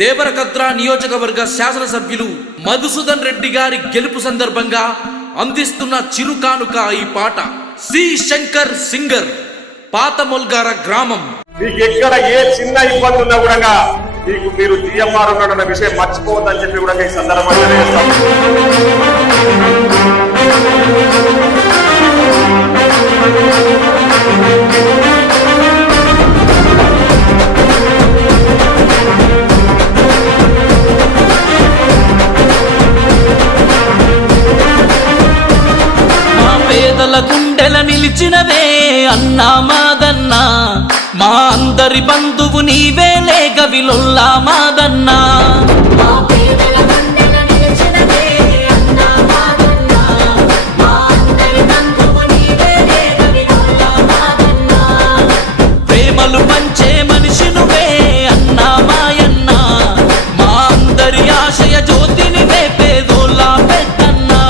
దేవరకద్ర నియోజకవర్గ శాసనసభ్యులు మధుసూదన్ రెడ్డి గారి గెలుపు సందర్భంగా అందిస్తున్న చిరుకానుక ఈ పాట. సి శంకర్ సింగర్, పాత మొల్గార గ్రామం. మీకు ఎక్కడ ఏ చిన్న ఇబ్బంది ఉన్నా కూడా మీకు మీరు జిఎంఆర్ ఉన్నాడన్న విషయం మర్చిపోవద్దని చెప్పి కూడా ఈ సందర్భంగా చేస్తాం. గుండెల నిలిచినవే అన్నా మాదన్నా, మా అందరి బంధువు నీవేలే గవిలొల్లా మాదన్నా. ప్రేమలు పంచే మనిషి నువ్వే అన్నా మాయన్నా, మా అందరి ఆశయ జ్యోతిని పేదోళ్ళ పెద్దన్నా.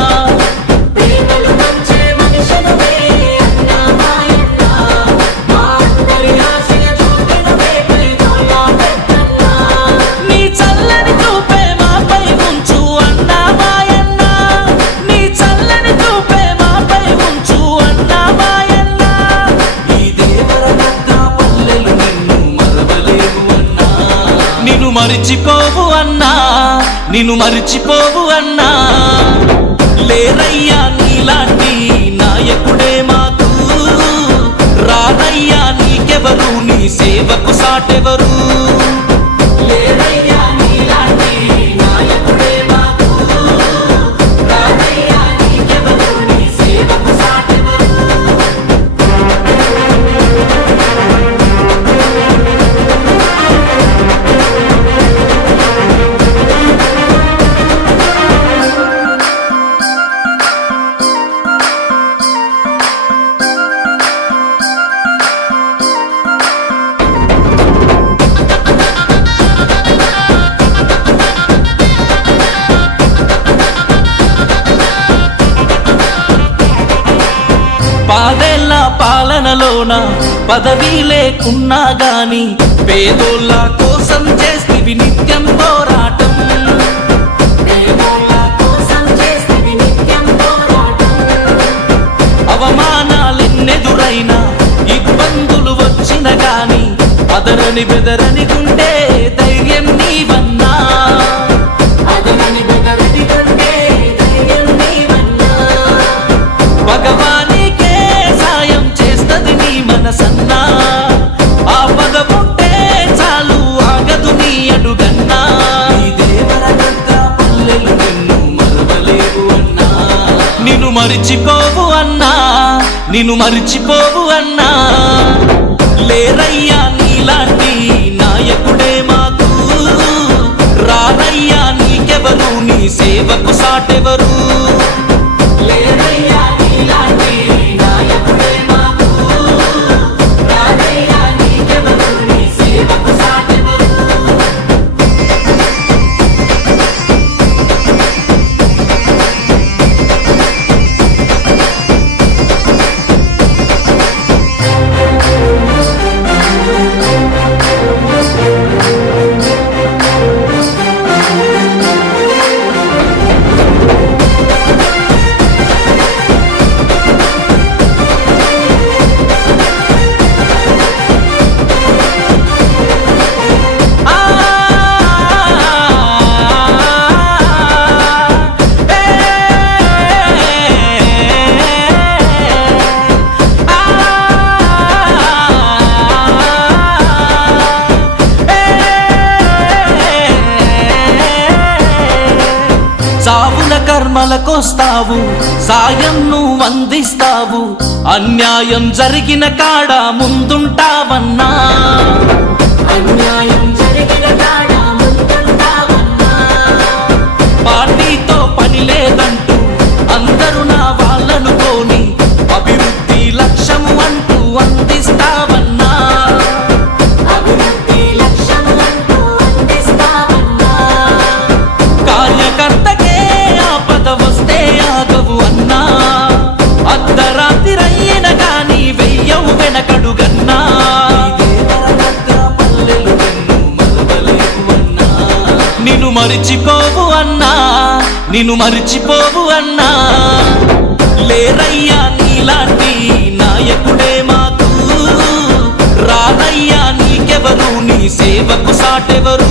మరిచిపోవు అన్నా, నిన్ను మరిచిపోవు అన్నా. లేరయ్యా నీలాంటి నాయకుడే మాకు, రారయ్యా నీకెవరు, నీ సేవకు సాటెవరు. లేరయ్యా నీలాంటి నాయకుడే మాకు, రారయ్యా నీకెవరు, నీ సేవకు సాటెవరు. పాదేళ్ల పాలనలోన పదవి లేకున్నా గాని పేదోళ్ళ కోసం చేస్తివి నిత్యం పోరాటం. అవమానాలెన్నెదురైనా ఇబ్బందులు వచ్చిన గాని అదరని బెదరని గుండె ధైర్యం నీవన్నా. భగవానికే సాయం చేస్తది నీ మనసన్నా, ఆ పదవుంటే చాలు ఆగదు నీ అడుగన్నా. ఈ దేవరకద్ర పల్లెలు నిన్ను మరవలేవు అన్నా, నిన్ను మరిచిపోవు అన్నా, నిన్ను మరిచిపోవు అన్నా. లేరయ్యా నీలాంటి నాయకుడే మాకు, రారయ్యా నీకెవరు, నీ సేవకు సాటెవరు. లేరయ్యా నీలాంటి నాయకుడే మాకు, రారయ్యా నీకెవరు, నీ సేవకు సాటెవరు. సావుల కర్మలకొస్తావు, సాయం నువ్వు అందిస్తావు, అన్యాయం జరిగిన కాడ ముందుంటావన్నా. అన్యాయం జరిగిన కాడ ముందుంటావన్నా. పార్టీతో పని లేదంటూ అందరూ నా వాళ్ళనుకోని అభివృద్ధి లక్ష్యము అంటూ అందిస్తావన్నా. అభివృద్ధి లక్ష్యము అంటూ అందిస్తావన్నా. కార్యకర్తకే ఆపద వస్తే ఆగవు అన్నా, అర్ధరాత్రి రయ్యిన గాని వెయ్యవు వెనకడుగన్నా. పల్లెలు నిన్ను మరిచిపోవు అన్నా, నిన్ను మరిచిపోవు అన్నా. లేరయ్యా నీలాంటి నాయకుడే మాకు, రారయ్యా నీకెవరు, నీ సేవకు సాటెవరు.